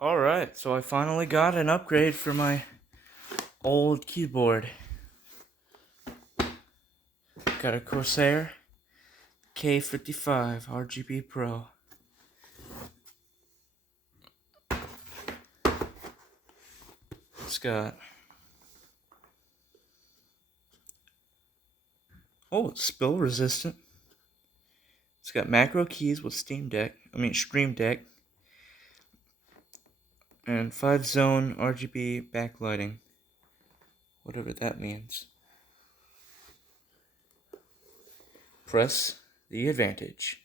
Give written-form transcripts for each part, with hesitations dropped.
Alright, so I finally got an upgrade for my old keyboard. Got a Corsair k55 RGB Pro. It's got... Oh, it's spill resistant. It's got macro keys with Stream Deck. And 5-zone RGB backlighting. Whatever that means. Press the advantage.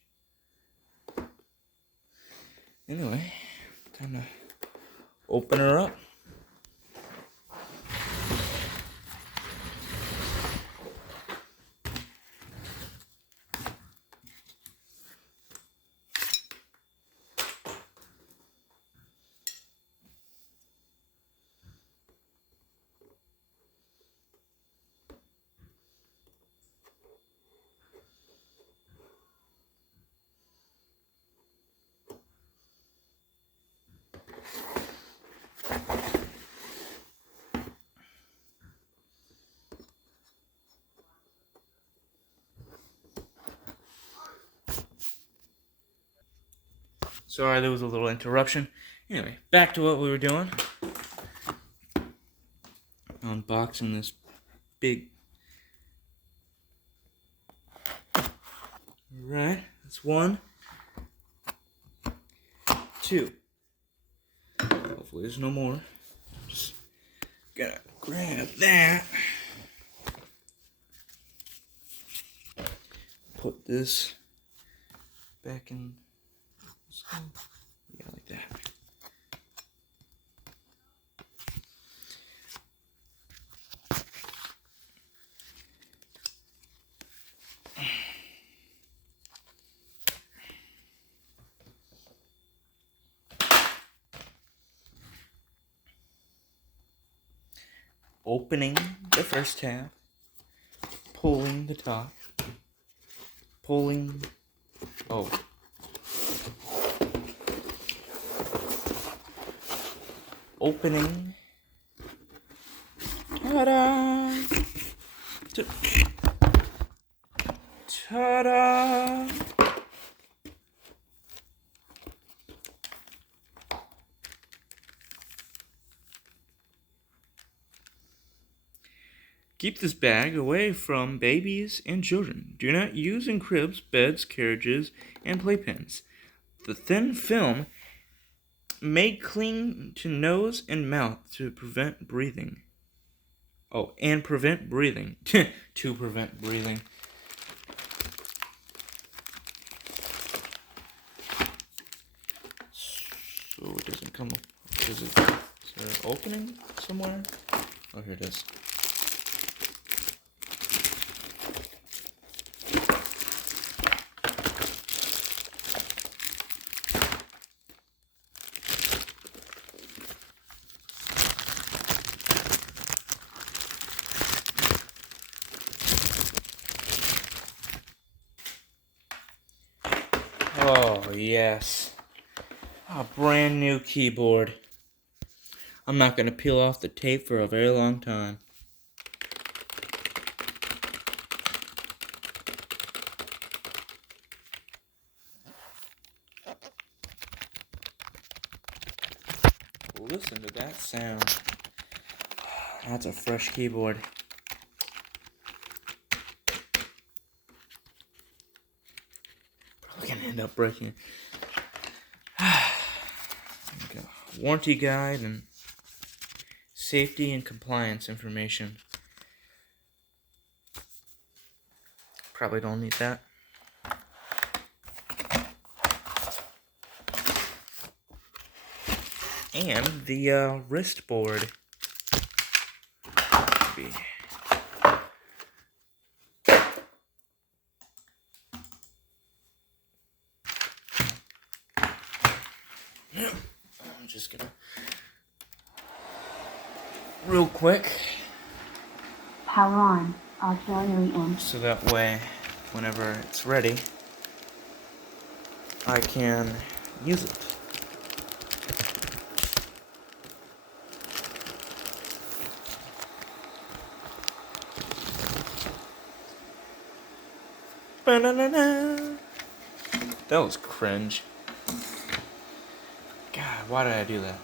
Anyway, time to open her up. Sorry, there was a little interruption. Anyway, back to what we were doing. Unboxing this big... Alright, that's one. Two. Hopefully there's no more. Just gotta grab that. Put this back in. Yeah, like that. Opening the first tab, pulling the top, pulling, opening, ta-da, ta-da. Keep this bag away from babies and children. Do not use in cribs, beds, carriages, and playpens. The thin film may cling to nose and mouth to prevent breathing. To prevent breathing. So it doesn't come up. Is there an opening somewhere? Oh, here it is. Oh, yes. A brand new keyboard. I'm not going to peel off the tape for a very long time. Listen to that sound. That's a fresh keyboard. Probably gonna end up breaking it. Warranty guide and safety and compliance information. Probably don't need that. And the wrist board. I'm just gonna real quick. Power on. Auxiliary in. So that way, whenever it's ready, I can use it. Ba-na-na-na. That was cringe. God, why did I do that?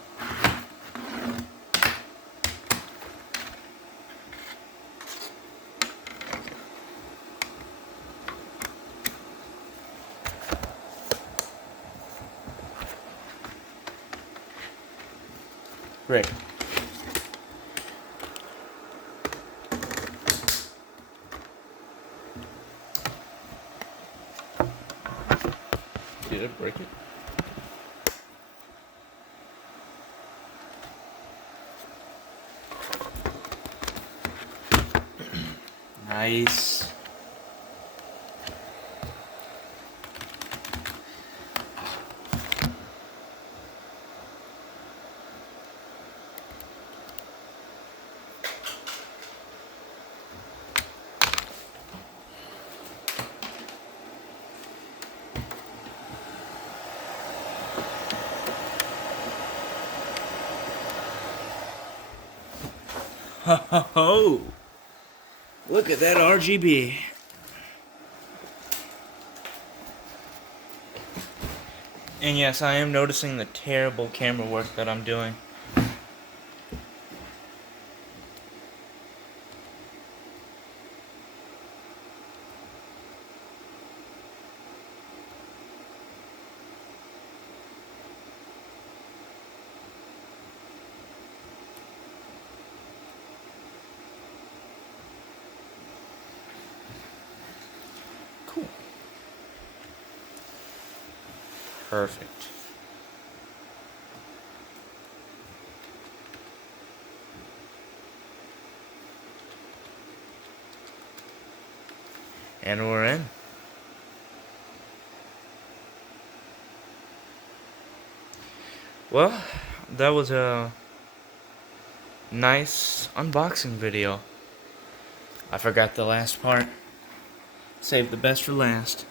Great. Did it break it? Nice. Ho ho ho! Look at that RGB. And yes, I am noticing the terrible camera work that I'm doing. Cool. Perfect. And we're in. Well, that was a nice unboxing video. I forgot the last part. Save the best for last.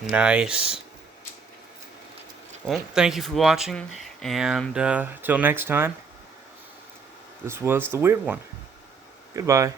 Nice. Well, thank you for watching, and till next time, this was the weird one. Goodbye.